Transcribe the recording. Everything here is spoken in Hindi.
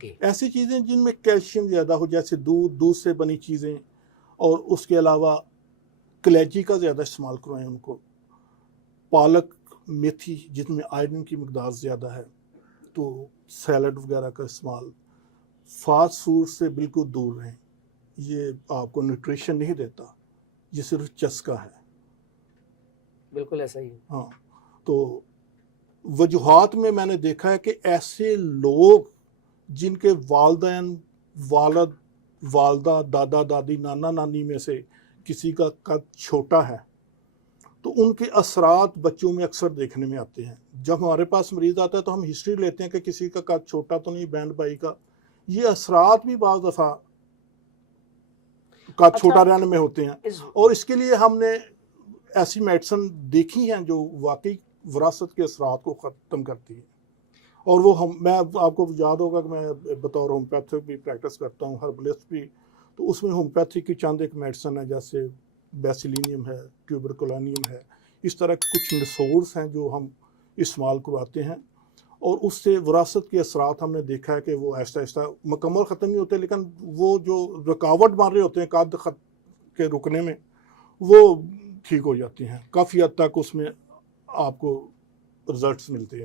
ऐसी चीज़ें जिनमें कैल्शियम ज़्यादा हो, जैसे दूध से बनी चीज़ें, और उसके अलावा कलेजी का ज़्यादा इस्तेमाल करवाएं उनको, पालक, मेथी जिसमें आयरन की मकदार ज़्यादा है, तो सैलड वगैरह का इस्तेमाल, फास्ट फूड से बिल्कुल दूर रहें, ये आपको न्यूट्रिशन नहीं देता, ये सिर्फ चस्का है। बिल्कुल ऐसा ही है। हाँ, तो वजूहात में मैंने देखा है कि ऐसे लोग जिनके वालदैन, वालद, वालदा, दादा दादी, नाना नानी में से किसी का कद छोटा है, तो उनके असरात बच्चों में अक्सर देखने में आते हैं। जब हमारे पास मरीज आता है तो हम हिस्ट्री लेते हैं कि किसी का कद छोटा तो नहीं, बहन भाई का, ये असरात भी बाज़ दफ़ा कद छोटा रहने में होते हैं। और इसके लिए हमने ऐसी मेडिसिन देखी हैं जो वाकई विरासत के असरात को ख़त्म करती है। और वो मैं आपको याद होगा कि मैं बतौर होम्योपैथिक भी प्रैक्टिस करता हूँ, हर्बलिस्ट भी, तो उसमें होम्योपैथिक की चंद एक मेडिसिन है, जैसे बेसिलिनियम है, ट्यूबरकुलानियम है, इस तरह कुछ रिसोर्स हैं जो हम इस्तेमाल करवाते हैं, और उससे विरासत के असरात हमने देखा है कि वो आहिस्ता आहिस्ता मुकम्मल ख़त्म नहीं होते, लेकिन वो जो रुकावट बन रहे होते हैं कद के रुकने में, वो ठीक हो जाती हैं। काफ़ी हद तक उसमें आपको रिजल्ट्स मिलते हैं।